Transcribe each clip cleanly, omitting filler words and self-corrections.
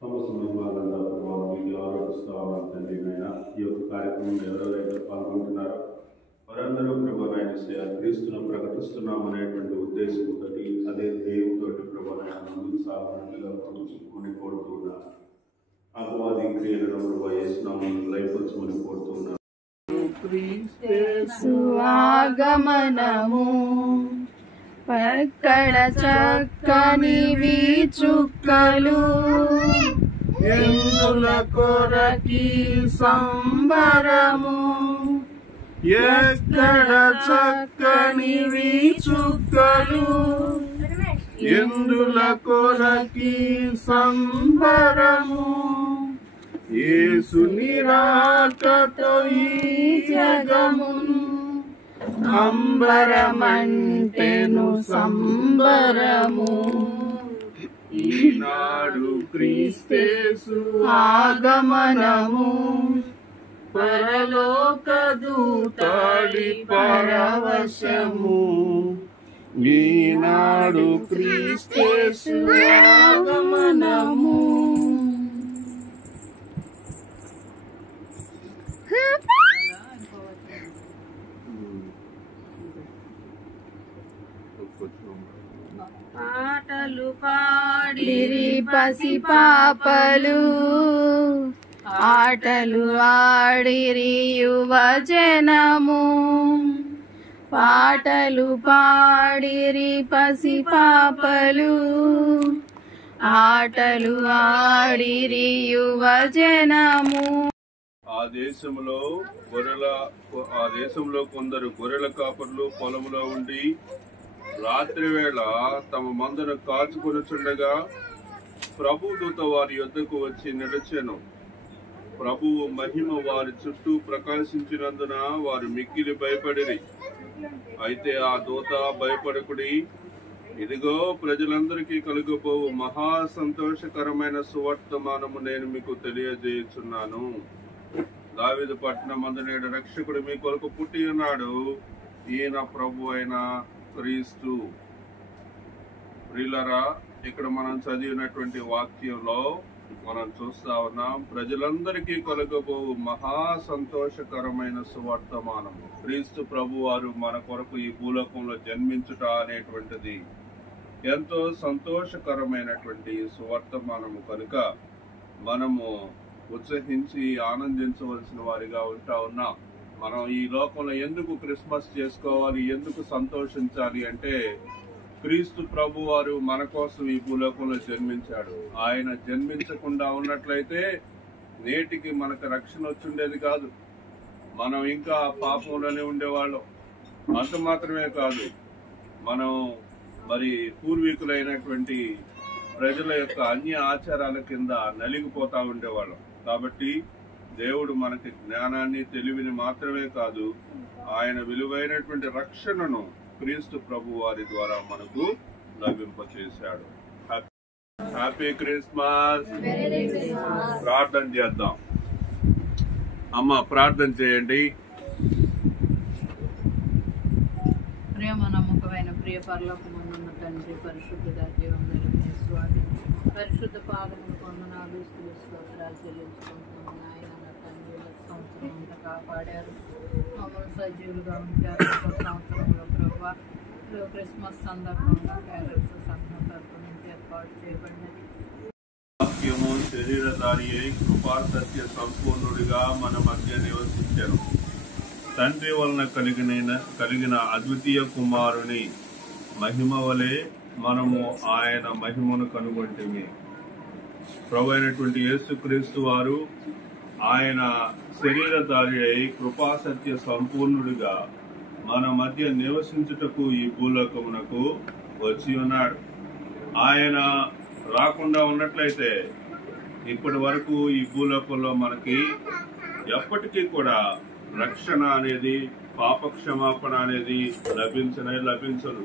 సమస్త మహిమాలంతా ప్రభావం మీకు ఆరోపిస్తూ ఉన్నాం తండ్రి. నాయన ఈ యొక్క కార్యక్రమంలో ఎవరెవరైతే పాల్గొంటున్నారో వారందరూ ప్రభా నాయన క్రీస్తును ప్రకటిస్తున్నాం అనేటువంటి ఉద్దేశంతో అదే దేవుడితో ప్రభా నాయన ముందుకు సాగుతున్నట్లుగా కొనుక్కొని కోరుతూ ఉన్నారు. అపవాది క్రియలను ప్రభా యేసునామమున లయపరచమని కోరుతూ ఉన్నారు. ఆగమనము పక్కడ చక్కనివి చుక్కలు ఎందుల కొరకి సంబరము ఎక్కడ చక్కనివి చుక్కలు ఎందుల కొరకి సంబరము యేసుని రాకతో ఈ జగమును అంబరమంటెను సంబరము ఈనాడు క్రీస్తేసు ఆగమనము పరలోక దూతాడి పరవశము ఈనాడు క్రీస్తేసు ఆగమనము. పాటలు పాడిరి పసి పాపలు ఆటలు ఆడిరి యువజనము పాటలు పాడిరి పసి పాపలు ఆటలు ఆడిరి యువజనము. ఆ దేశంలో కొందరు గొర్రెల కాపర్లు పొలంలో ఉండి రాత్రి వేళ తమ మందను కాచుకొనుచుండగా ప్రభుదూత వారి యొద్దకు వచ్చి నిలిచెను. ప్రభువు మహిమ వారి చుట్టూ ప్రకాశించినందున వారు మిక్కిలి భయపడిరి. అయితే ఆ దూత భయపడకుడి, ఇదిగో ప్రజలందరికీ కలుగబోవు మహా సంతోషకరమైన సువర్తమానము నేను మీకు తెలియజేయుచున్నాను. దావీదు పట్టణమందు నేడు రక్షకుడు మీ కొరకు పుట్టి ఉన్నాడు, ఈయన ప్రభు అయిన క్రీస్తు. ప్రియులారా, ఇక్కడ మనం చదివినటువంటి వాక్యంలో మనం చూస్తా ఉన్నాం, ప్రజలందరికీ కలుగబోవు మహా సంతోషకరమైన సువర్తమానము. క్రీస్తు ప్రభు వారు మన కొరకు ఈ భూలోకంలో జన్మించుట అనేటువంటిది ఎంతో సంతోషకరమైనటువంటి సువర్తమానము కనుక మనము ఉత్సహించి ఆనందించవలసిన వారిగా ఉంటా ఉన్నాం. మనం ఈ లోకంలో ఎందుకు క్రిస్మస్ చేసుకోవాలి, ఎందుకు సంతోషించాలి అంటే క్రీస్తు ప్రభు వారు మన కోసం ఈ భూలోకంలో జన్మించాడు. ఆయన జన్మించకుండా ఉన్నట్లయితే నేటికి మనకు రక్షణ వచ్చుండేది కాదు. మనం ఇంకా పాపంలోనే ఉండేవాళ్ళం. అంత మాత్రమే కాదు, మనం మరి పూర్వీకులైనటువంటి ప్రజల యొక్క అన్య ఆచారాల కింద నలిగిపోతా ఉండేవాళ్ళం. కాబట్టి దేవుడు మనకి జ్ఞానాన్ని తెలివిని మాత్రమే కాదు, ఆయన విలువైనటువంటి రక్షణను క్రీస్తు ప్రభు వారి ద్వారా మనకు లభింపచేశాడు. Happy Christmas. ప్రార్థన చేద్దాం. అమ్మ ప్రార్థన చేయండి. ప్రేమ నమ్మకమైన ప్రియ పరలోకమున్న తండ్రి, పరిశుద్ధ జీవం కలిగిన స్వామి, పరిశుద్ధ పాదములు వందనాలు స్తోత్రాలు చెల్లించుకుంటున్నాం. ఆయన తండ్రి సంవత్సరం అంతా కాపాడారు, మమ్మల్ని సజీవులుగా ఉంచారు. సంవత్సరంలో ప్రభావ క్రిస్మస్ సందర్భంగా పేరెంట్స్ సంఘం తరపు నుంచి ఏర్పాటు చేయబడినది. వాక్యము శరీరధారి అయి కృపా సత్య సంపూర్ణుడిగా మన మధ్య నివసించారు. తండ్రి వలన కలిగిన అద్వితీయ కుమారుని మహిమ వలె మనము ఆయన మహిమను కనుగొంటిమి. ప్రభు అయినటువంటి యేసుక్రీస్తు వారు ఆయన శరీరధారి అయి కృపా సత్య సంపూర్ణుడిగా మన మధ్య నివసించుటకు ఈ భూలోకమునకు వచ్చి ఉన్నాడు. ఆయన రాకుండా ఉన్నట్లయితే ఇప్పటి వరకు ఈ భూలోకంలో మనకి ఎప్పటికీ కూడా రక్షణ అనేది, పాప క్షమాపణ అనేది లభించదు.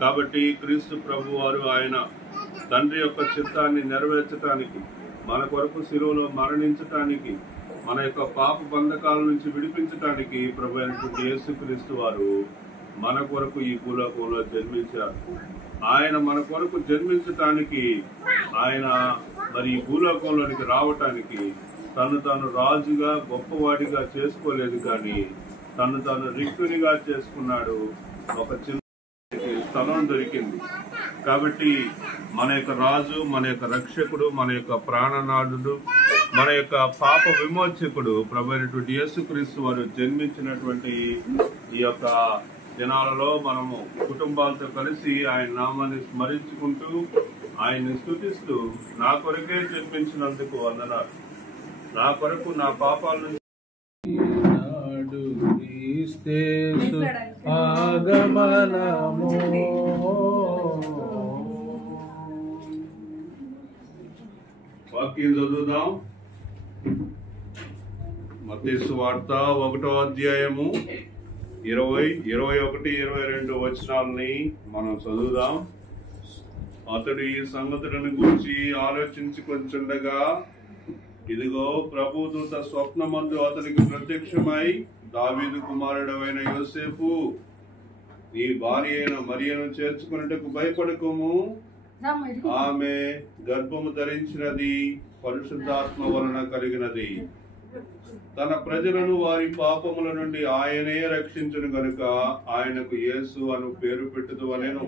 కాబట్టి క్రీస్తు ప్రభు వారు ఆయన తండ్రి యొక్క చిత్తాన్ని నెరవేర్చడానికి, మన కొరకు శిలువలో మరణించటానికి, మన యొక్క పాప బంధకాల నుంచి విడిపించటానికి ప్రభు అయినటువంటి యేసుక్రీస్తు వారు మన కొరకు ఈ భూలోకంలో జన్మించారు. ఆయన మన కొరకు జన్మించటానికి ఆయన మరి ఈ భూలోకంలోనికి రావటానికి తను తాను రాజుగా గొప్పవాడిగా చేసుకోలేదు, కానీ తను తాను రిక్తునిగా చేసుకున్నాడు. ఒక చిన్న స్థలం దొరికింది కాబట్టి మన యొక్క రాజు, మన యొక్క రక్షకుడు, మన యొక్క ప్రాణనాథుడు, మన యొక్క పాప విమోచకుడు ప్రభు అయినటువంటి యేసుక్రీస్తు వారు జన్మించినటువంటి ఈ యొక్క దినాలలో మనము కుటుంబాలతో కలిసి ఆయన నామాన్ని స్మరించుకుంటూ ఆయన్ని స్తుతిస్తూ నా కొరకే జన్మించినందుకు వందనాలు, నా కొరకు నా పాపాల నుంచి ఆగమనము వాక్యం చదువుదాం. మత్తయి సువార్త 1వ అధ్యాయము 20, 21, 22 వచనాలని మనం చదువుదాం. అతడు ఈ సంగతులను గురించి ఆలోచించుకొంచుండగా ఇదిగో ప్రభుదూత స్వప్నమందు అతనికి ప్రత్యక్షమై, దావీదు కుమారుడైన యోసేపు, నీ భార్య అయిన మరియను చేర్చుకున్నట్టుకు భయపడకుము, ఆమె గర్భము ధరించినది పరిశుద్ధాత్మ వలన కలిగినది. తన ప్రజలను వారి పాపముల నుండి ఆయనే రక్షించును గనుక ఆయనకు యేసు అను పేరు పెట్టుదు అనెను.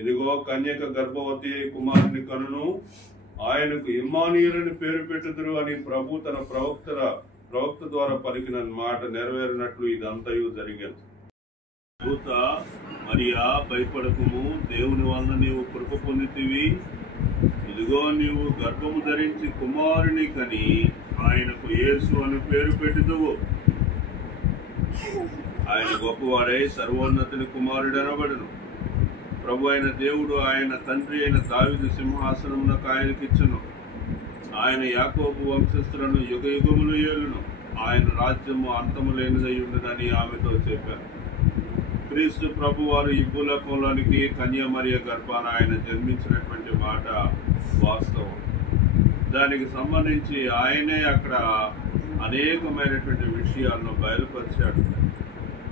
ఇదిగో కన్యక గర్భవతి కుమారుని కనును, ఆయనకు ఇమ్మానుయేలుని పేరు పెట్టుదురు అని ప్రభు తన ప్రవక్త ద్వారా పలికిన మాట నెరవేరినట్లు ఇదంతయు జరిగింది. దూత మరియా, భయపడకుము, దేవుని వలన నీవు కృప పొందితివి. ఇదిగో నీవు గర్భము ధరించి కుమారుని కని ఆయనకు యేసు అని పేరు పెట్టుదువు. ఆయన గొప్పవాడై సర్వోన్నతుని కుమారుడనబడును. ప్రభు అయిన దేవుడు ఆయన తండ్రి అయిన దావీదు సింహాసనమునకు ఆయనకిచ్చును. ఆయన యాకోబు వంశస్థులను యుగ యుగములు ఏలును. ఆయన రాజ్యము అంతము లేనిదై ఉండునని ఆమెతో చెప్పారు. క్రీస్తు ప్రభు వారు ఈ భూలోకంలోనికి కన్యామరియ గర్భాన ఆయన జన్మించినటువంటి మాట వాస్తవం. దానికి సంబంధించి ఆయనే అక్కడ అనేకమైనటువంటి విషయాలను బయలుపరిచాడు.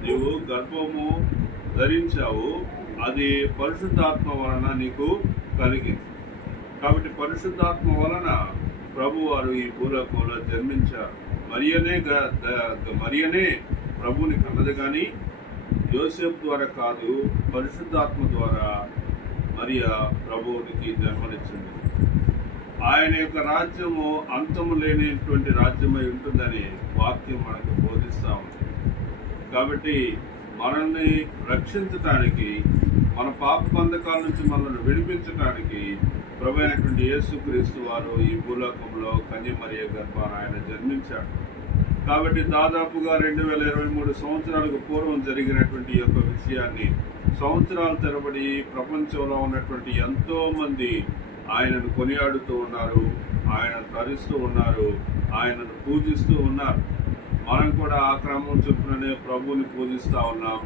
నీవు గర్భము ధరించావు, అది పరిశుద్ధాత్మ వలన నీకు కలిగింది. కాబట్టి పరిశుద్ధాత్మ వలన ప్రభు వారు ఈ భూలోకంలో జన్మించారు. మరియనే ప్రభుని కన్నది కానీ యోసేపు ద్వారా కాదు, పరిశుద్ధాత్మ ద్వారా మరియా ప్రభువునికి జన్మనిచ్చింది. ఆయన యొక్క రాజ్యము అంతము లేనిటువంటి రాజ్యమై ఉంటుందని వాక్యం మనకు బోధిస్తా ఉంది. కాబట్టి మనల్ని రక్షించటానికి, మన పాప బంధకాల నుంచి మనల్ని విడిపించడానికి ప్రభు అయినటువంటి యేసుక్రీస్తు వారు ఈ భూలోకంలో కన్యమరియ గర్భాన ఆయన జన్మించాడు. కాబట్టి దాదాపుగా 2023 సంవత్సరాలకు పూర్వం జరిగినటువంటి ఈ యొక్క విషయాన్ని సంవత్సరాల తరబడి ప్రపంచంలో ఉన్నటువంటి ఎంతో మంది ఆయనను కొనియాడుతూ ఉన్నారు, ఆయనను తరిస్తూ ఉన్నారు, ఆయనను పూజిస్తూ ఉన్నారు. మనం కూడా ఆ క్రమం చొప్పుననే ప్రభువుని పూజిస్తా ఉన్నాం,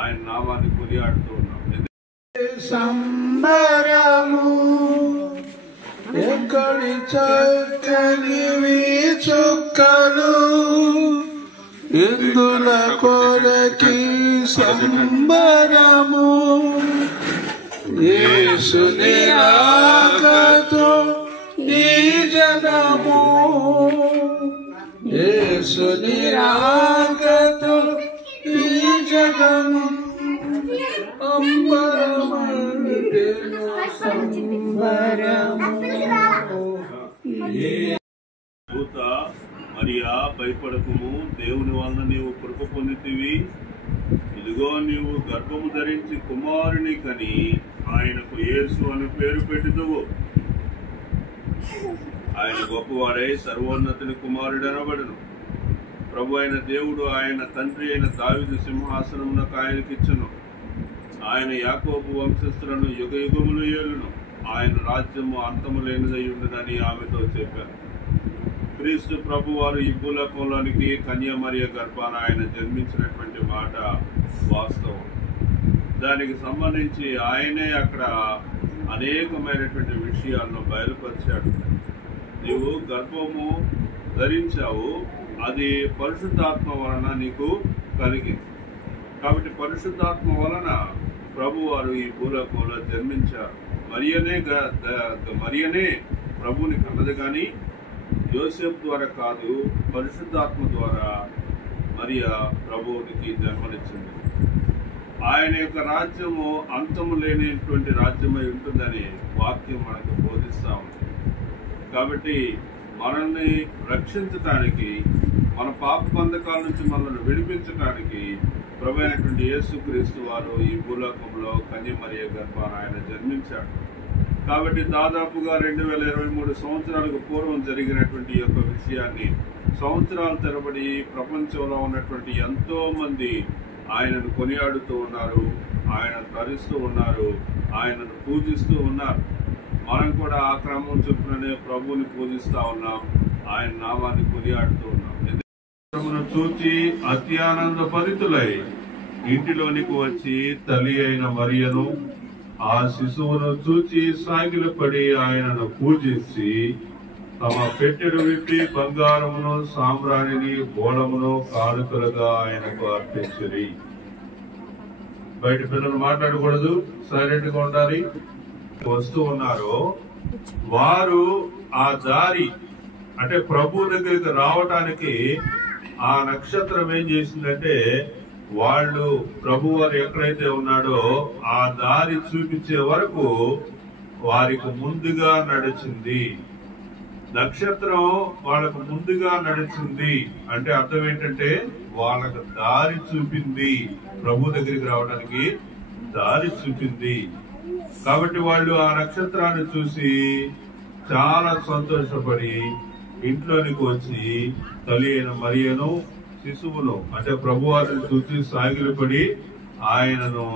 ఆయన నామాన్ని కొనియాడుతూ ఉన్నాం. సంబరము ఎక్కడి చక్కనివి చుక్కలు, ఇందుల కొరకి సంబరము, యేసుని రాకతో ఈ జనము, యేసుని రాకతో ఈ జగము అంబరమంటెను సంబరము. దూత మరియా, భయపడకుము, దేవుని వలన నీవు కృప పొందితివి. ఇదిగో నీవు గర్భము ధరించి కుమారుని కని ఆయనకు యేసు అని పేరు పెట్టుదువు. ఆయన గొప్పవాడై సర్వోన్నతుని కుమారుడనబడును. ప్రభు అయిన దేవుడు ఆయన తండ్రి అయిన దావీదు సింహాసనమునకు ఆయనకిచ్చును. ఆయన యాకోబు వంశస్థులను యుగ యుగములు ఏలును. ఆయన రాజ్యము అంతము లేనిదై ఉండునని ఆమెతో చెప్పారు. క్రీస్తు ప్రభు వారు ఈ భూలోకంలోనికి కన్యామరియ గర్భాన ఆయన జన్మించినటువంటి మాట వాస్తవం. దానికి సంబంధించి ఆయనే అక్కడ అనేకమైనటువంటి విషయాలను బయలుపరిచాడు. నీవు గర్భము ధరించావు, అది పరిశుద్ధాత్మ వలన నీకు కలిగింది. కాబట్టి పరిశుద్ధాత్మ వలన ప్రభు వారు ఈ భూలోకంలో జన్మించారు. మరియనే ప్రభువుని కన్నది కానీ యోసేపు ద్వారా కాదు, పరిశుద్ధాత్మ ద్వారా మరియ ప్రభువునికి జన్మనిచ్చింది. ఆయన యొక్క రాజ్యము అంతము లేనటువంటి రాజ్యమై ఉంటుందని వాక్యం మనకు బోధిస్తా ఉంది. కాబట్టి మనల్ని రక్షించటానికి, మన పాప బంధకాల నుంచి మనల్ని విడిపించడానికి ప్రభువైనటువంటి యేసుక్రీస్తు వారు ఈ భూలోకంలో కన్య మరియ గర్భాన ఆయన జన్మించాడు. కాబట్టి దాదాపుగా 2023 సంవత్సరాలకు పూర్వం జరిగినటువంటి యొక్క విషయాన్ని సంవత్సరాల తరబడి ప్రపంచంలో ఉన్నటువంటి ఎంతో మంది ఆయనను కొనియాడుతూ ఉన్నారు, ఆయనను తరిస్తూ ఉన్నారు, ఆయనను పూజిస్తూ ఉన్నారు. మనం కూడా ఆ క్రమం చొప్పుననే ప్రభువుని పూజిస్తా ఉన్నాం, ఆయన నామాన్ని కొనియాడుతూ ఉన్నాం. చూచి అత్యానంద పరితులై ఇంటిలోనికి వచ్చి తల్లి అయిన మరియను ఆ శిశువును చూచి సాగిలపడి ఆయనను పూజించి తమ పెట్టెలు విప్పి బంగారమును సాంబ్రాణిని బోళమును కానుకలుగా ఆయనకు అర్పించిరి. బయట పిల్లలు మాట్లాడకూడదు, సైలెంట్ గా ఉండాలి. వస్తూ ఉన్నారో వారు ఆ దారి అంటే ప్రభు దగ్గరికి రావటానికి ఆ నక్షత్రం ఏం చేసిందంటే, వాళ్ళు ప్రభు వారు ఎక్కడైతే ఉన్నాడో ఆ దారి చూపించే వరకు వారికి ముందుగా నడిచింది. నక్షత్రం వాళ్ళకు ముందుగా నడిచింది అంటే అర్థం ఏంటంటే వాళ్ళకు దారి చూపింది, ప్రభు దగ్గరికి రావడానికి దారి చూపింది. కాబట్టి వాళ్ళు ఆ నక్షత్రాన్ని చూసి చాలా సంతోషపడి ఇంట్లోనికి వచ్చి తల్లి అయిన మరియను శిశువును అంటే ప్రభువారిని చూసి సాగిలపడి ఆయనను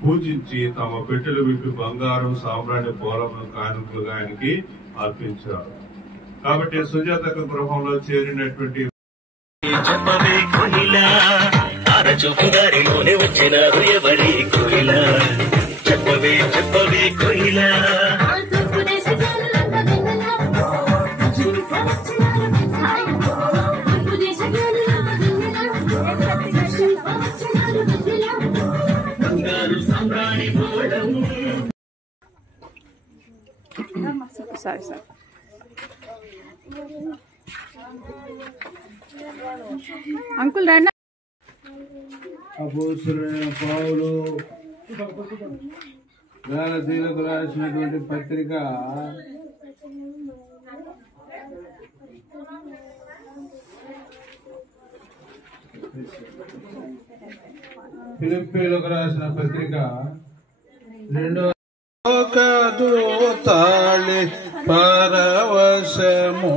పూజించి తమ పెట్టెలు విప్పి బంగారం సాంబ్రాణి బోళమును కానుకలుగా ఆయనకి అర్పించారు. కాబట్టి సుజాతక గృహంలో చేరినటువంటి Sorry. Uncle Rana. అపోస్తలుడైన పౌలు గలాతీయులకు రాసినటువంటి పత్రిక 'ఫిలిప్పీయులకు రాసిన పత్రిక 2వ దూతాళి పరవశము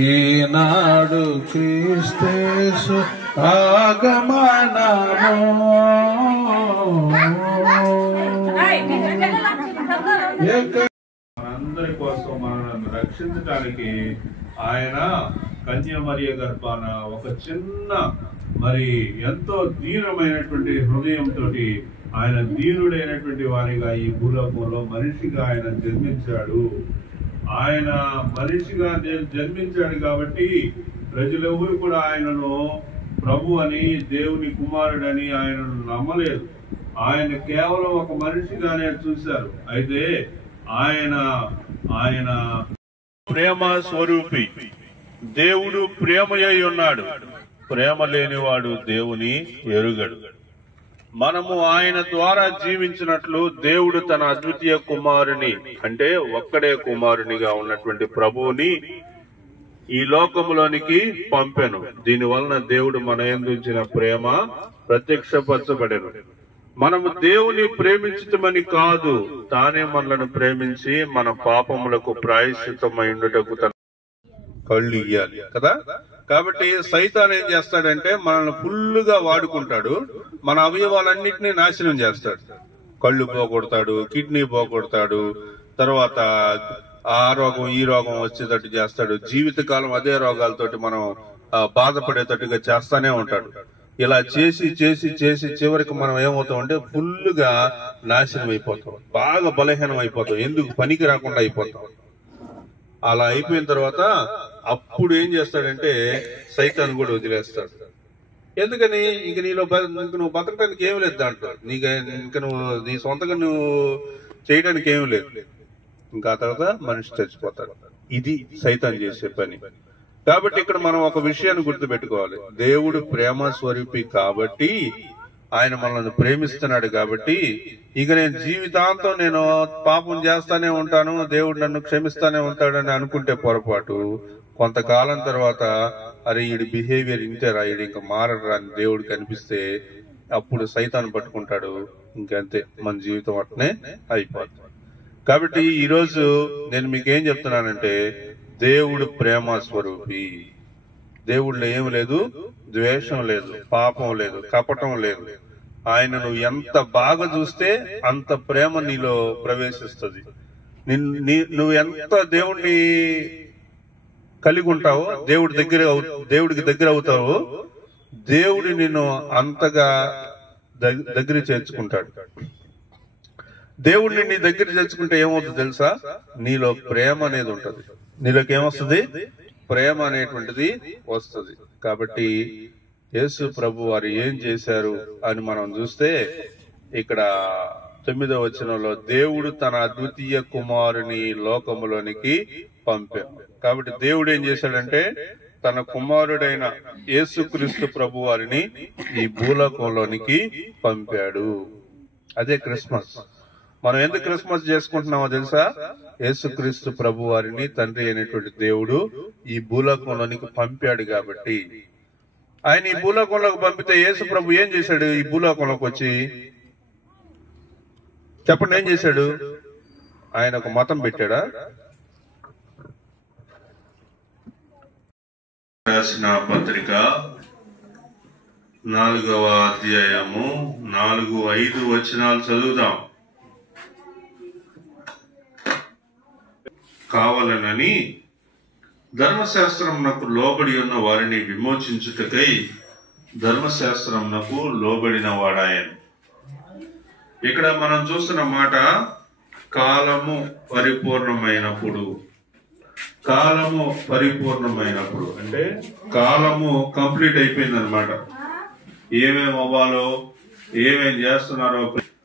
ఈనాడు క్రీస్తు ఆగమనము మనందరి కోసం మనల్ని రక్షించడానికి ఆయన కన్య మరియ గర్భాన ఒక చిన్న మరి ఎంతో దీనమైనటువంటి హృదయంతో ఆయన దీనుడైనటువంటి వారిగా ఈ భూలోకంలో మనిషిగా ఆయన జన్మించాడు. ఆయన మనిషిగా జన్మించాడు కాబట్టి ప్రజలెవరు కూడా ఆయనను ప్రభు అని, దేవుని కుమారుడని ఆయనను నమ్మలేదు. ఆయన కేవలం ఒక మనిషిగానే చూశారు. అయితే ఆయన ప్రేమ స్వరూపి, దేవుడు ప్రేమయ్య ఉన్నాడు. ప్రేమ లేనివాడు దేవుని ఎరుగడు. మనము ఆయన ద్వారా జీవించినట్లు దేవుడు తన అద్వితీయ కుమారుని అంటే ఒక్కడే కుమారునిగా ఉన్నటువంటి ప్రభువుని ఈ లోకములోనికి పంపెను. దీని వలన దేవుడు మన యందు ఉంచిన ప్రేమ ప్రత్యక్షపరచబడెను. మనము దేవుని ప్రేమించటమని కాదు, తానే మనలను ప్రేమించి మన పాపములకు ప్రాయశ్చిత్తమైండుటకు తన కళ్ళు ఇయ్యాలి కదా. కాబట్టి సైతాన్ ఏం చేస్తాడంటే మనల్ని ఫుల్లుగా వాడుకుంటాడు, మన అవయవాలన్నింటినీ నాశనం చేస్తాడు. కళ్ళు పోగొడతాడు, కిడ్నీ పోగొడతాడు, తర్వాత ఆ రోగం ఈ రోగం వచ్చేటట్టు చేస్తాడు. జీవితకాలం అదే రోగాలతోటి మనం బాధపడేటట్టుగా చేస్తానే ఉంటాడు. ఇలా చేసి చేసి చేసి చివరికి మనం ఏమవుతాం అంటే ఫుల్గా నాశనం అయిపోతాం, బాగా బలహీనం అయిపోతాం, ఎందుకు పనికి రాకుండా అయిపోతాం. అలా అయిపోయిన తర్వాత అప్పుడు ఏం చేస్తాడంటే సైతాన్ కూడా వదిలేస్తాడు. ఎందుకని ఇంక నీలో నువ్వు బతకడానికి ఏమి లేదు దాంట్లో. ఇంక నువ్వు నీ సొంతంగా నువ్వు చేయడానికి ఏమీ లేదు. ఇంకా తర్వాత మనిషి చచ్చిపోతాడు. ఇది సైతాన్ చేసే పని. కాబట్టి ఇక్కడ మనం ఒక విషయాన్ని గుర్తుపెట్టుకోవాలి. దేవుడు ప్రేమ స్వరూపి కాబట్టి, ఆయన మనల్ని ప్రేమిస్తున్నాడు కాబట్టి, ఇక నేను జీవితాంతం నేను పాపం చేస్తానే ఉంటాను, దేవుడు నన్ను క్షమిస్తానే ఉంటాడని అనుకుంటే పొరపాటు. కొంతకాలం తర్వాత అరే ఈడి బిహేవియర్ ఇంటేరా, ఈడు ఇంకా మారరా అని దేవుడు కనిపిస్తే అప్పుడు సైతాన్ని పట్టుకుంటాడు. ఇంకంతే, మన జీవితం అట్నే అయిపోతుంది. కాబట్టి ఈరోజు నేను మీకేం చెప్తున్నానంటే, దేవుడు ప్రేమ స్వరూపి. దేవుడిలో ఏమి లేదు, ద్వేషం లేదు, పాపం లేదు, కపటం లేదు. ఆయన నువ్వు ఎంత బాగా చూస్తే అంత ప్రేమ నీలో ప్రవేశిస్తుంది. నువ్వు ఎంత దేవుణ్ణి కలిగి ఉంటావో, దేవుడికి దగ్గర అవుతావో, దేవుడి నిన్ను అంతగా దగ్గర చేర్చుకుంటాడు. దేవుడిని నీ దగ్గర చేర్చుకుంటే ఏమవుతుంది తెలుసా? నీలో ప్రేమ అనేది ఉంటది. నీలోకి ఏమొస్తుంది? ప్రేమ అనేటువంటిది వస్తుంది. కాబట్టి యేసు ప్రభు వారు ఏం చేశారు అని మనం చూస్తే, ఇక్కడ 9వ వచనంలో దేవుడు తన అద్వితీయ కుమారుని లోకములోనికి పంపాడు. కాబట్టి దేవుడు ఏం చేశాడంటే, తన కుమారుడైన యేసుక్రీస్తు ప్రభు వారిని ఈ భూలోకంలోనికి పంపాడు. అదే క్రిస్మస్. మనం ఎందుకు క్రిస్మస్ చేసుకుంటున్నామో తెలుసా? యేసుక్రీస్తు ప్రభు వారిని తండ్రి అయినటువంటి దేవుడు ఈ భూలోకంలోనికి పంపాడు కాబట్టి. ఆయన ఈ భూలోకంలోకి పంపితే యేసు ప్రభు ఏం చేశాడు? ఈ భూలోకంలోకి వచ్చి చెప్పండి, ఏం చేశాడు? ఆయన ఒక మతం పెట్టాడా? రాసిన పత్రిక 4వ అధ్యాయము 4-5 వచనాలు చదువుదాం. కావాలనని ధర్మశాస్త్రమునకు లోబడి ఉన్న వారిని విమోచించుటకై ధర్మశాస్త్రమునకు లోబడిన వాడాయను. ఇక్కడ మనం చూస్తున్న మాట కాలము పరిపూర్ణమైనప్పుడు. కాలము పరిపూర్ణమైనప్పుడు అంటే కాలము కంప్లీట్ అయిపోయింది అనమాట. ఏమేమి అవ్వాలో, ఏమేం చేస్తున్నారో,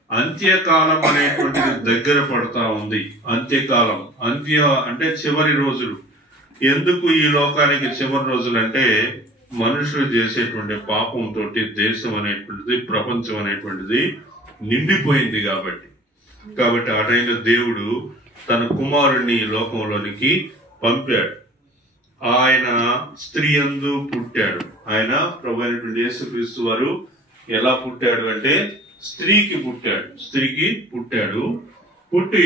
అంత్యకాలం అనేటువంటిది దగ్గర పడుతా ఉంది. అంత్యకాలం, అంత్య అంటే చివరి రోజులు. ఎందుకు ఈ లోకానికి చివరి రోజులు అంటే, మనుషులు చేసేటువంటి పాపంతో దేశం అనేటువంటిది, ప్రపంచం అనేటువంటిది నిండిపోయింది కాబట్టి. ఆ టైంలో దేవుడు తన కుమారుణ్ణి లోకంలోనికి పంపాడు. ఆయన స్త్రీ యందు పుట్టాడు. ఆయన ప్రభు అయినటువంటి యేసుక్రీస్తు వారు ఎలా పుట్టాడు అంటే, స్త్రీకి పుట్టాడు. పుట్టి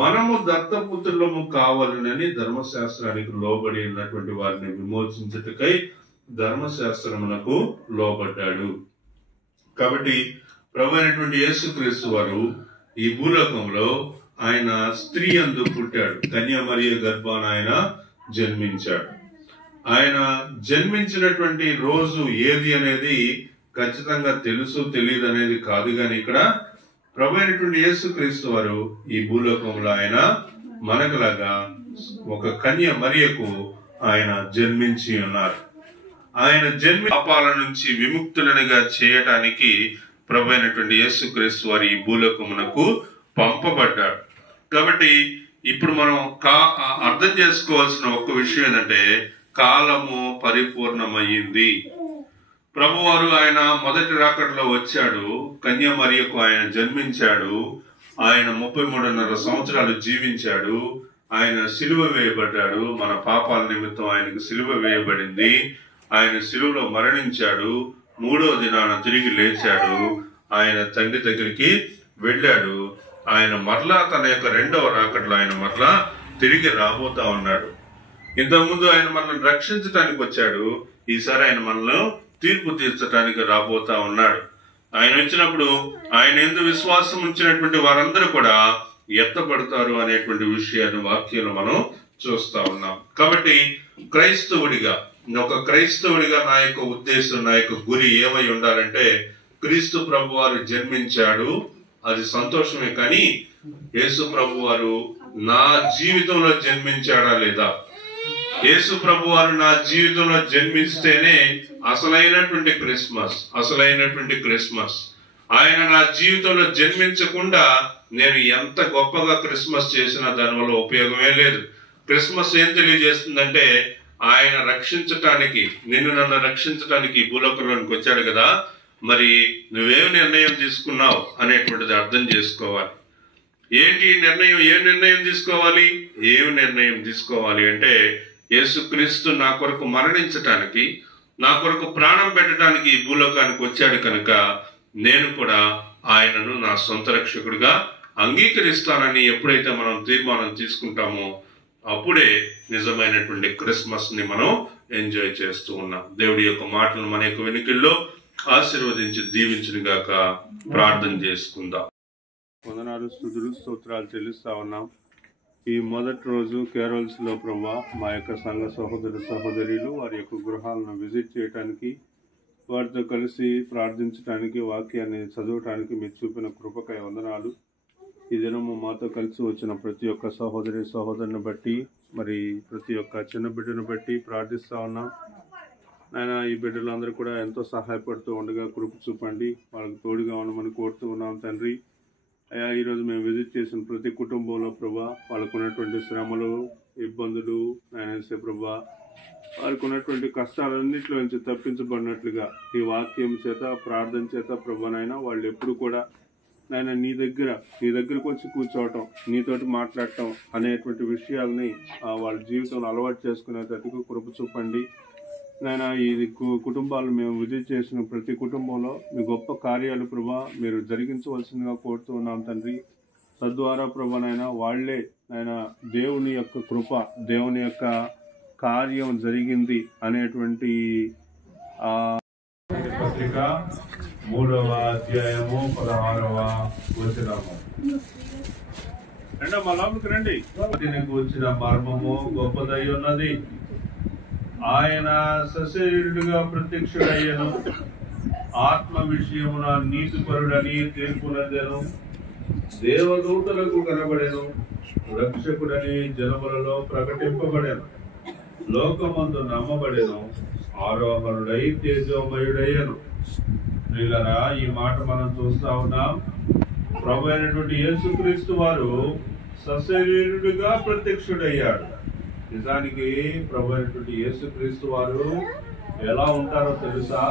మనము దత్తపుత్రులము కావాలనని ధర్మశాస్త్రానికి లోబడి ఉన్నటువంటి వారిని విమోచించుటకై ధర్మశాస్త్రమునకు లోబడ్డాడు. కాబట్టి ప్రభు అయినటువంటి యేసుక్రీస్తు వారు ఈ భూలోకంలో ఆయన స్త్రీ యందు పుట్టాడు. కన్యామరియ గర్భాన ఆయన జన్మించాడు. ఆయన జన్మించినటువంటి రోజు ఏది అనేది ఖచ్చితంగా తెలుసు తెలియదు అనేది కాదు, కానీ ఇక్కడ ప్రభు అయినటువంటి యేసుక్రీస్తు వారు ఈ భూలోకంలో ఆయన మనకులాగా ఒక కన్య మరియకు ఆయన జన్మించి ఉన్నారు. ఆయన పాపాల నుంచి విముక్తులనిగా చేయటానికి ప్రభు అయినటువంటి యేసుక్రీస్తు వారు ఈ భూలోకమునకు పంపబడ్డాడు. కాబట్టి ఇప్పుడు మనం అర్థం చేసుకోవాల్సిన ఒక్క విషయం ఏంటంటే, కాలము పరిపూర్ణమయ్యింది. ప్రభువారు ఆయన మొదటి రాకడలో వచ్చాడు. కన్యామరియకు ఆయన జన్మించాడు. ఆయన 33.5 సంవత్సరాలు జీవించాడు. ఆయన సిలువ వేయబడ్డాడు. మన పాపాల నిమిత్తం ఆయనకు సిలువ వేయబడింది. ఆయన సిలువలో మరణించాడు. 3వ దినాన తిరిగి లేచాడు. ఆయన తండ్రి దగ్గరికి వెళ్ళాడు. ఆయన మరలా తన యొక్క 2వ రాకడలో ఆయన మరలా తిరిగి రాబోతా ఉన్నాడు. ఇంతకుముందు ఆయన మనల్ని రక్షించడానికి వచ్చాడు. ఈసారి ఆయన మనల్ని తీర్పు తీర్చడానికి రాబోతా ఉన్నాడు. ఆయన వచ్చినప్పుడు ఆయన యందు విశ్వాసం ఉంచినటువంటి వారందరూ కూడా ఎత్తపడతారు అనేటువంటి విషయాన్ని వాక్యంలో మనం చూస్తా ఉన్నాం. కాబట్టి ఒక క్రైస్తవుడిగా నా యొక్క ఉద్దేశం, నా యొక్క గురి ఏమై ఉండాలంటే, క్రీస్తు ప్రభు వారు జన్మించాడు, అది సంతోషమే, కానీ యేసు ప్రభు వారు నా జీవితంలో జన్మించాడా లేదా? యేసు ప్రభు వారు నా జీవితంలో జన్మిస్తేనే అసలైనటువంటి క్రిస్మస్. ఆయన నా జీవితంలో జన్మించకుండా నేను ఎంత గొప్పగా క్రిస్మస్ చేసినా దానివల్ల ఉపయోగమే లేదు. క్రిస్మస్ ఏం తెలియజేస్తుందంటే ఆయన రక్షించటానికి, నన్ను రక్షించటానికి భూలోకంలోనికి వచ్చాడు కదా, మరి నువ్వేం నిర్ణయం తీసుకున్నావు అనేటువంటిది అర్థం చేసుకోవాలి. ఏంటి నిర్ణయం? ఏ నిర్ణయం తీసుకోవాలి? ఏం నిర్ణయం తీసుకోవాలి అంటే యేసుక్రీస్తు నా కొరకు మరణించటానికి, నా కొరకు ప్రాణం పెట్టడానికి ఈ భూలోకానికి వచ్చాడు కనుక నేను కూడా ఆయనను నా సొంత రక్షకుడిగా అంగీకరిస్తానని ఎప్పుడైతే మనం తీర్మానం తీసుకుంటామో అప్పుడే నిజమైనటువంటి క్రిస్మస్ ని మనం ఎంజాయ్ చేస్తూ ఉన్నాం. దేవుడి యొక్క మాటలను మన యొక్క వెనుకల్లో ఆశీర్వదించి దీవించును గాక. ప్రార్థన చేసుకుందాం. వందనాలు, స్తుతులు, స్తోత్రాలు చెల్లిస్తా ఉన్నాం. ఈ మొదటి రోజు కేరల్స్ లో ప్రభా మా యొక్క సంఘ సహోదరు సహోదరులు వారి యొక్క గృహాలను విజిట్ చేయడానికి, వారితో కలిసి ప్రార్థించడానికి, వాక్యాన్ని చదవటానికి మీరు చూపిన కృపకై వందనాలు. ఈ దినము మాతో కలిసి వచ్చిన ప్రతి ఒక్క సహోదరుని బట్టి, మరి ప్రతి ఒక్క చిన్న బిడ్డను బట్టి ప్రార్థిస్తా ఉన్నాం. ఆయన ఈ బిడ్డలందరూ కూడా ఎంతో సహాయపడుతూ ఉండగా కృప చూపండి, వాళ్ళకి తోడుగా ఉండమని కోరుతూ ఉన్నాం తండ్రి. అయ్యా, ఈరోజు మేము విజిట్ చేసిన ప్రతి కుటుంబంలో ప్రభా వాళ్ళకు ఉన్నటువంటి శ్రమలు, ఇబ్బందులు, ఆయన ప్రభా వారికి ఉన్నటువంటి కష్టాలన్నింటిలో నుంచి తప్పించబడినట్లుగా ఈ వాక్యం చేత, ప్రార్థన చేత ప్రభానైనా వాళ్ళు ఎప్పుడు కూడా నాయన నీ దగ్గరకు వచ్చి కూర్చోవటం, నీతోటి మాట్లాడటం అనేటువంటి విషయాల్ని వాళ్ళ జీవితంలో అలవాటు చేసుకునేటట్టుగా కృప చూపండి నాయన. ఈ కుటుంబాలు మేము విజిట్ చేసిన ప్రతి కుటుంబంలో మీ గొప్ప కార్యాలు ప్రభా మీరు జరిగించవలసిందిగా కోరుతూ ఉన్నాం తండ్రి. తద్వారా ప్రభానైనా వాళ్లే నాయన దేవుని యొక్క కృప, దేవుని యొక్క కార్యం జరిగింది అనేటువంటి పత్రిక 3వ అధ్యాయము 16వ వచనము. మా లోపలికి రండి. దీనికి వచ్చిన మర్మము గొప్పదై ఉన్నది. ఆయన సశరీరుడుగా ప్రత్యక్షుడయ్యను, ఆత్మ విషయమున నీతిపరుడని తీర్పునందెను, దేవదూతలకు కనబడెను, రక్షకుడని జనములలో ప్రకటింపబడెను, లోకమందు నమ్మబడెను, ఆరోహణుడై తేజోమయుడయ్యను. ప్రియులారా, ఈ మాట మనం చూస్తా ఉన్నాం. ప్రభు అయినటువంటి యేసుక్రీస్తు వారు సశరీరుడుగా ప్రత్యక్షుడయ్యాడు. నిజానికి ప్రభు అయినటువంటి యేసుక్రీస్తు వారు ఎలా ఉంటారో తెలుసా?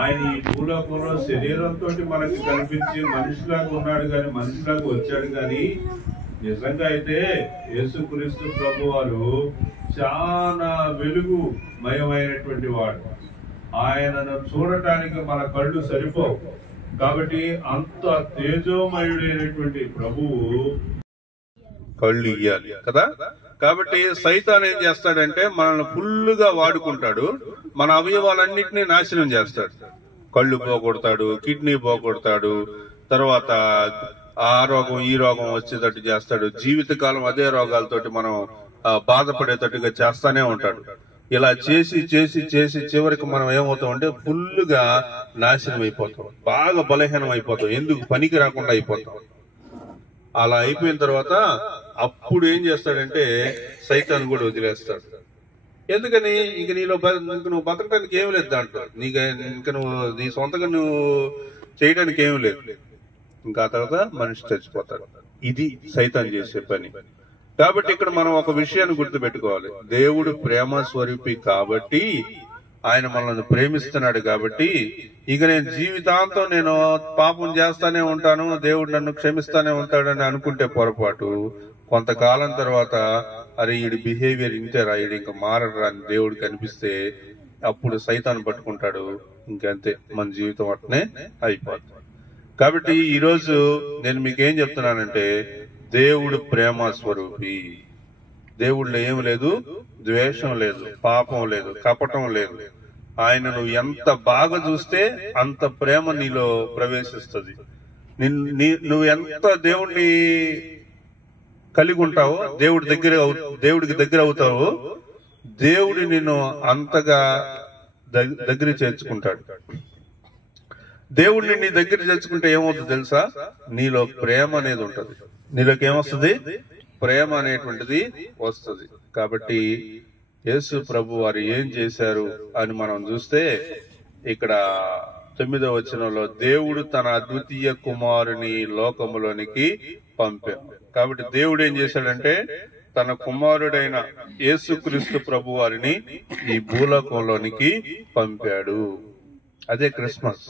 ఆయన ఈ భూలోకంలో శరీరంతో మనకి కనిపించి మనిషిలాగా ఉన్నాడు కానీ, మనిషిలాగా వచ్చాడు కానీ, నిజంగా అయితే యేసుక్రీస్తు ప్రభు వారు చాలా వెలుగుమయమైనటువంటి వాడు. ఆయనను చూడటానికి మన కళ్ళు సరిపోవు. కాబట్టి అంత తేజోమయుడైనటువంటి ప్రభువు కళ్ళు ఇయ్యాలి కదా. కాబట్టి సైతాన్ ఏం చేస్తాడంటే మనల్ని ఫుల్లుగా వాడుకుంటాడు, మన అవయవాలన్నింటినీ నాశనం చేస్తాడు. కళ్ళు పోగొడతాడు, కిడ్నీ పోగొడతాడు, తర్వాత ఆ రోగం ఈ రోగం వచ్చేటట్టు చేస్తాడు. జీవితకాలం అదే రోగాలతోటి మనం బాధపడేటట్టుగా చేస్తానే ఉంటాడు. ఇలా చేసి చేసి చేసి చివరికి మనం ఏమవుతామంటే ఫుల్గా నాశనం అయిపోతాం, బాగా బలహీనం అయిపోతాం, ఎందుకు పనికి రాకుండా అయిపోతాం. అలా అయిపోయిన తర్వాత అప్పుడు ఏం చేస్తాడంటే సైతాన్ కూడా వదిలేస్తాడు. ఎందుకని? ఇంక నువ్వు బతకడానికి ఏమి లేదు దాంట్లో, ఇంక నువ్వు నీ సొంతంగా నువ్వు చేయడానికి ఏమి లేదు. ఇంకా తర్వాత మనిషి చచ్చిపోతాడు. ఇది సైతాన్ చేసే పని. కాబట్టి ఇక్కడ మనం ఒక విషయాన్ని గుర్తుపెట్టుకోవాలి. దేవుడు ప్రేమ స్వరూపి కాబట్టి, ఆయన మనల్ని ప్రేమిస్తున్నాడు కాబట్టి, ఇక నేను జీవితాంతం నేను పాపం చేస్తానే ఉంటాను, దేవుడు నన్ను క్షమిస్తానే ఉంటాడని అనుకుంటే పొరపాటు. కొంతకాలం తర్వాత అరే ఈడి బిహేవియర్ ఇంతేరా, ఈడు ఇంకా మారరా అని దేవుడు కనిపిస్తే అప్పుడు సైతాన్ పట్టుకుంటాడు. ఇంకంతే, మన జీవితం అట్నే అయిపోతుంది. కాబట్టి ఈరోజు నేను మీకేం చెప్తున్నానంటే, దేవుడు ప్రేమ స్వరూపి. దేవుడిలో ఏమి లేదు, ద్వేషం లేదు, పాపం లేదు, కపటం లేదు. ఆయన నువ్వు ఎంత బాగా చూస్తే అంత ప్రేమ నీలో ప్రవేశిస్తుంది. నువ్వు ఎంత దేవుణ్ణి కలిగి ఉంటావో, దేవుడికి దగ్గర అవుతావో, దేవుడి నిన్ను అంతగా దగ్గర చేర్చుకుంటాడు. దేవుడిని నీ దగ్గర చేర్చుకుంటే ఏమవుతుంది తెలుసా? నీలో ప్రేమ అనేది ఉంటది. నీలోకి ఏమొస్తుంది? ప్రేమ అనేటువంటిది వస్తుంది. కాబట్టి యేసు ప్రభు వారు ఏం చేశారు అని మనం చూస్తే, ఇక్కడ 9వ వచనంలో దేవుడు తన అద్వితీయ కుమారుని లోకములోనికి పంపాడు. కాబట్టి దేవుడు ఏం చేశాడంటే తన కుమారుడైన యేసుక్రీస్తు ప్రభు వారిని ఈ భూలోకంలోనికి పంపాడు. అదే క్రిస్మస్.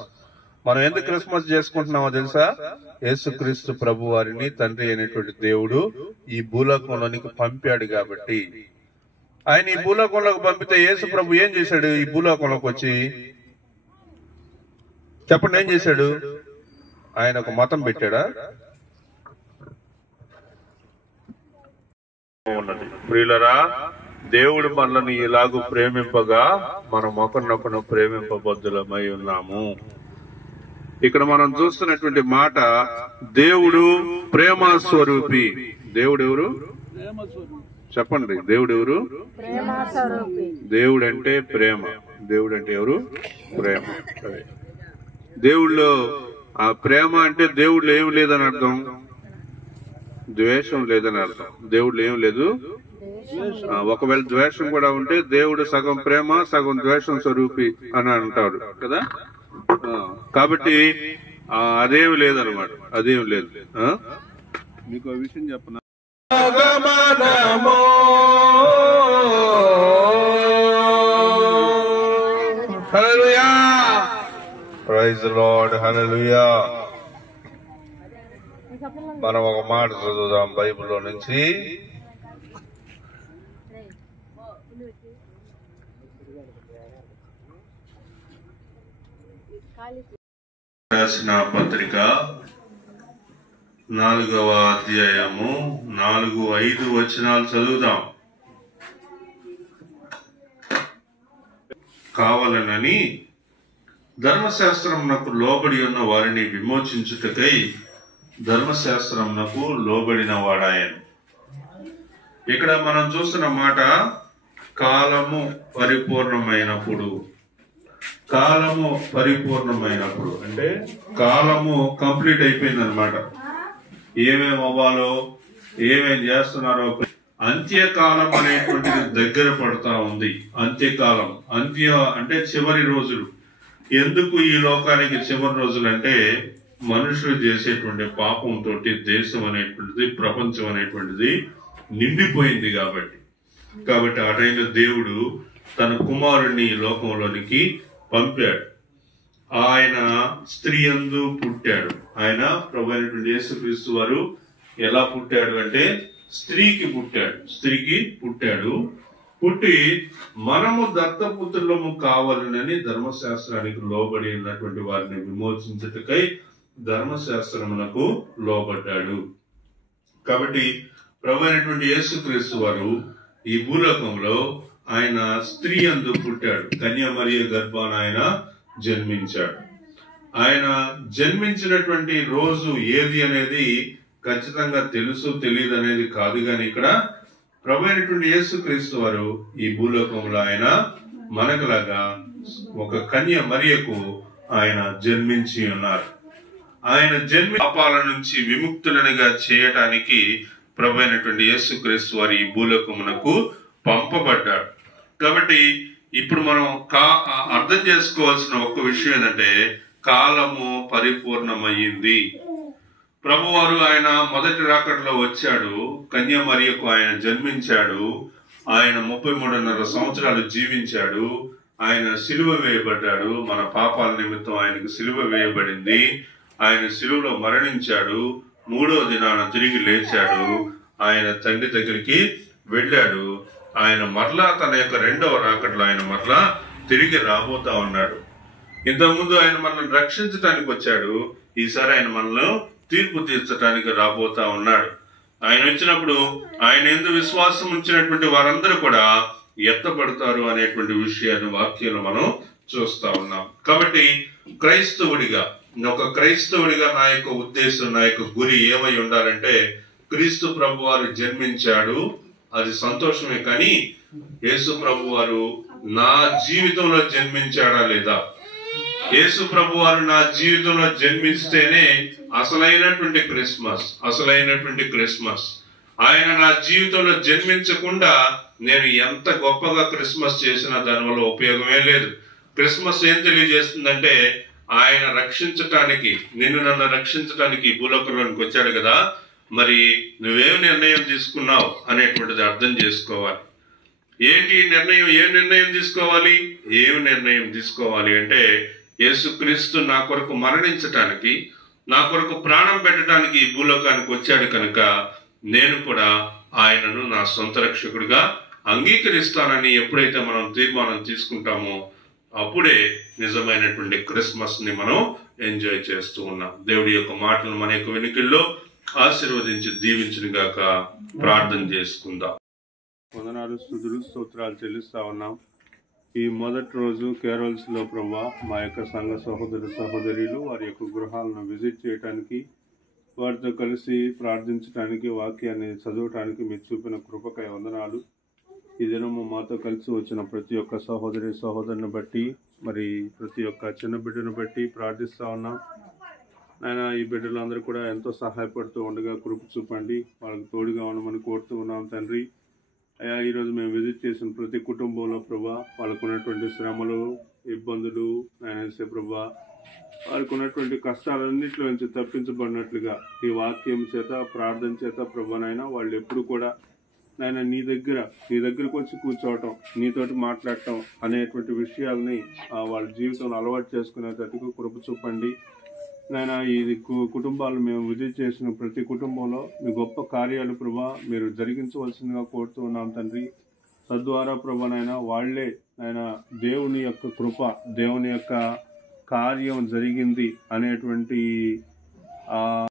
మనం ఎందుకు క్రిస్మస్ చేసుకుంటున్నామో తెలుసా? యేసుక్రీస్తు ప్రభు వారిని తండ్రి అయినటువంటి దేవుడు ఈ భూలోకంలోనికి పంపాడు కాబట్టి. ఆయన ఈ భూలోకంలోకి పంపితే యేసు ప్రభు ఏం చేశాడు? ఈ భూలోకంలోకి వచ్చి చెప్పండి, ఏం చేశాడు? ఆయన ఒక మతం పెట్టాడా? ఉన్నది. ప్రియులరా, దేవుడు మనల్ని ఇలాగూ ప్రేమింపగా మనం ఒకరినొకరు ప్రేమింపబద్దులమై ఉన్నాము. ఇక్కడ మనం చూస్తున్నటువంటి మాట, దేవుడు ప్రేమ స్వరూపి. దేవుడు ఎవరు చెప్పండి? దేవుడు ఎవరు? దేవుడు అంటే ప్రేమ. దేవుడు అంటే ఎవరు? ప్రేమ. దేవుళ్ళో ఆ ప్రేమ అంటే దేవుళ్ళు ఏం లేదని అర్థం, ద్వేషం లేదని అర్థం. దేవుళ్ళు ఏం లేదు. ఒకవేళ ద్వేషం కూడా ఉంటే దేవుడు సగం ప్రేమ సగం ద్వేషం స్వరూపి అని అంటాడు కదా. కాబట్టి అదేమి లేదనమాట, అదేమి లేదు. మీకు ఆ విషయం చెప్పనా? హల్లెలూయా, ప్రైజ్ ది లార్డ్, హల్లెలూయా. మనం ఒక మాట చదువుదాం బైబిల్లో నుంచి. రాసిన పత్రిక 4వ అధ్యాయము 4-5 వచనాలు చదువుదాం. కావాలనని ధర్మశాస్త్రమునకు లోబడి ఉన్న వారిని విమోచించుటకై ధర్మశాస్త్రమునకు లోబడిన వాడాయను. ఇక్కడ మనం చూస్తున్న మాట కాలము పరిపూర్ణమైనప్పుడు. కాలము పరిపూర్ణమైనప్పుడు అంటే కాలము కంప్లీట్ అయిపోయింది అనమాట. ఏమేమి అవ్వాలో ఏమేం చేస్తున్నారో అంత్యకాలం అనేటువంటిది దగ్గర పడుతా ఉంది. అంత్యకాలం, అంత్య అంటే చివరి రోజులు. ఎందుకు ఈ లోకానికి చివరి రోజులు అంటే మనుషులు చేసేటువంటి పాపంతో దేశం అనేటువంటిది, ప్రపంచం అనేటువంటిది నిండిపోయింది కాబట్టి ఆ టైంలో దేవుడు తన కుమారుణ్ణి లోకంలోనికి పంపాడు. ఆయన స్త్రీ యందు పుట్టాడు. ఆయన ప్రభు అయినటువంటి యేసుక్రీస్తు వారు ఎలా పుట్టాడు అంటే స్త్రీకి పుట్టాడు. పుట్టి మనము దత్తపుత్రులము కావాలనని ధర్మశాస్త్రానికి లోబడి ఉన్నటువంటి వారిని విమోచించుటకై ధర్మశాస్త్రమునకు లోబడ్డాడు. కాబట్టి ప్రభు అయినటువంటి యేసుక్రీస్తు వారు ఈ భూలోకంలో ఆయన స్త్రీ యందు పుట్టాడు. కన్యామరియ గర్భాన ఆయన జన్మించాడు. ఆయన జన్మించినటువంటి రోజు ఏది అనేది ఖచ్చితంగా తెలుసు తెలియదు అనేది కాదు, కానీ ఇక్కడ ప్రభు అయినటువంటి యేసుక్రీస్తు వారు ఈ భూలోకంలో ఆయన మనకులాగా ఒక కన్య మరియకు ఆయన జన్మించి ఉన్నారు. ఆయన జన్మి పాపాల నుంచి విముక్తులనిగా చేయటానికి ప్రభు అయినటువంటి యేసుక్రీస్తు వారు ఈ భూలోకమునకు పంపబడ్డాడు. కాబట్టి ఇప్పుడు మనం అర్థం చేసుకోవాల్సిన ఒక్క విషయం ఏంటంటే కాలము పరిపూర్ణమయ్యింది. ప్రభువారు ఆయన మొదటి రాకడలో వచ్చాడు. కన్యామరియకు ఆయన జన్మించాడు. ఆయన 33.5 సంవత్సరాలు జీవించాడు. ఆయన సిలువ వేయబడ్డాడు. మన పాపాల నిమిత్తం ఆయనకు సిలువ వేయబడింది. ఆయన సిలువలో మరణించాడు. 3వ దినాన తిరిగి లేచాడు. ఆయన తండ్రి దగ్గరికి వెళ్ళాడు. ఆయన మరలా తన యొక్క 2వ రాకడలో ఆయన మరలా తిరిగి రాబోతా ఉన్నాడు. ఇంతకుముందు ఆయన మనల్ని రక్షించడానికి వచ్చాడు. ఈసారి ఆయన మనల్ని తీర్పు తీర్చడానికి రాబోతా ఉన్నాడు. ఆయన వచ్చినప్పుడు ఆయన యందు విశ్వాసం ఉంచినటువంటి వారందరూ కూడా ఎత్తపడతారు అనేటువంటి విషయాన్ని వాక్యాలు మనం చూస్తా ఉన్నాం. కాబట్టి ఒక క్రైస్తవుడిగా నా యొక్క ఉద్దేశం, నా యొక్క గురి ఏమై ఉండాలంటే క్రీస్తు ప్రభు వారు జన్మించాడు, అది సంతోషమే. కానీ యేసు ప్రభు వారు నా జీవితంలో జన్మించాడా లేదా? యేసు ప్రభు వారు నా జీవితంలో జన్మిస్తేనే అసలైనటువంటి క్రిస్మస్. ఆయన నా జీవితంలో జన్మించకుండా నేను ఎంత గొప్పగా క్రిస్మస్ చేసినా దానివల్ల ఉపయోగమే లేదు. క్రిస్మస్ ఏం తెలియజేస్తుందంటే ఆయన రక్షించటానికి, నన్ను రక్షించటానికి ఈ భూలోకంలోనికి వచ్చాడు కదా, మరి నువ్వేం నిర్ణయం తీసుకున్నావు అనేటువంటిది అర్థం చేసుకోవాలి. ఏంటి నిర్ణయం? ఏ నిర్ణయం తీసుకోవాలి? ఏం నిర్ణయం తీసుకోవాలి అంటే, యేసుక్రీస్తు నా కొరకు మరణించటానికి, నా కొరకు ప్రాణం పెట్టడానికి ఈ భూలోకానికి వచ్చాడు కనుక నేను కూడా ఆయనను నా సొంత రక్షకుడిగా అంగీకరిస్తానని ఎప్పుడైతే మనం తీర్మానం తీసుకుంటామో అప్పుడే నిజమైనటువంటి క్రిస్మస్ ని మనం ఎంజాయ్ చేస్తూ ఉన్నాం. దేవుడి యొక్క మాటలు మన యొక్క వెనుకల్లో ఆశీర్వదించి దీవించును గాక. ప్రార్థన చేసుకుందాం. వందనాలు, స్తుతులు, స్తోత్రాలు చెల్లిస్తా ఉన్నాం. ఈ మొదటి రోజు కేరల్స్ లో ప్రభా మా యొక్క సంఘ సహోదరు సహోదరులు వారి యొక్క గృహాలను విజిట్ చేయడానికి, వారితో కలిసి ప్రార్థించడానికి, వాక్యాన్ని చదవటానికి మీరు చూపిన కృపకై వందనాలు. ఈ దినము మాతో కలిసి వచ్చిన ప్రతి ఒక్క సహోదరి సహోదరుని బట్టి, మరి ప్రతి ఒక్క చిన్న బిడ్డను బట్టి ప్రార్థిస్తా ఉన్నాం. ఆయన ఈ బిడ్డలందరూ కూడా ఎంతో సహాయపడుతూ ఉండగా కృప చూపండి, వాళ్ళకి తోడుగా ఉండమని కోరుతూ ఉన్నాం తండ్రి. అయ్యా, ఈరోజు మేము విజిట్ చేసిన ప్రతి కుటుంబంలో ప్రభా వాళ్ళకు ఉన్నటువంటి శ్రమలు, ఇబ్బందులు, ఆయన ప్రభా వారికి ఉన్నటువంటి కష్టాలన్నింటిలో నుంచి తప్పించబడినట్లుగా ఈ వాక్యం చేత, ప్రార్థన చేత ప్రభానైనా వాళ్ళు ఎప్పుడు కూడా నాయన నీ దగ్గరకు వచ్చి కూర్చోవటం, నీతోటి మాట్లాడటం అనేటువంటి విషయాల్ని వాళ్ళ జీవితంలో అలవాటు చేసుకునేటట్టుగా కృప చూపండి నాయన. ఈ కుటుంబాలు మేము విజిట్ చేసిన ప్రతి కుటుంబంలో మీ గొప్ప కార్యాలు ప్రభా మీరు జరిగించవలసిందిగా కోరుతూ ఉన్నాం తండ్రి. తద్వారా ప్రభానైనా వాళ్లే ఆయన దేవుని యొక్క కృప, దేవుని యొక్క కార్యం జరిగింది అనేటువంటి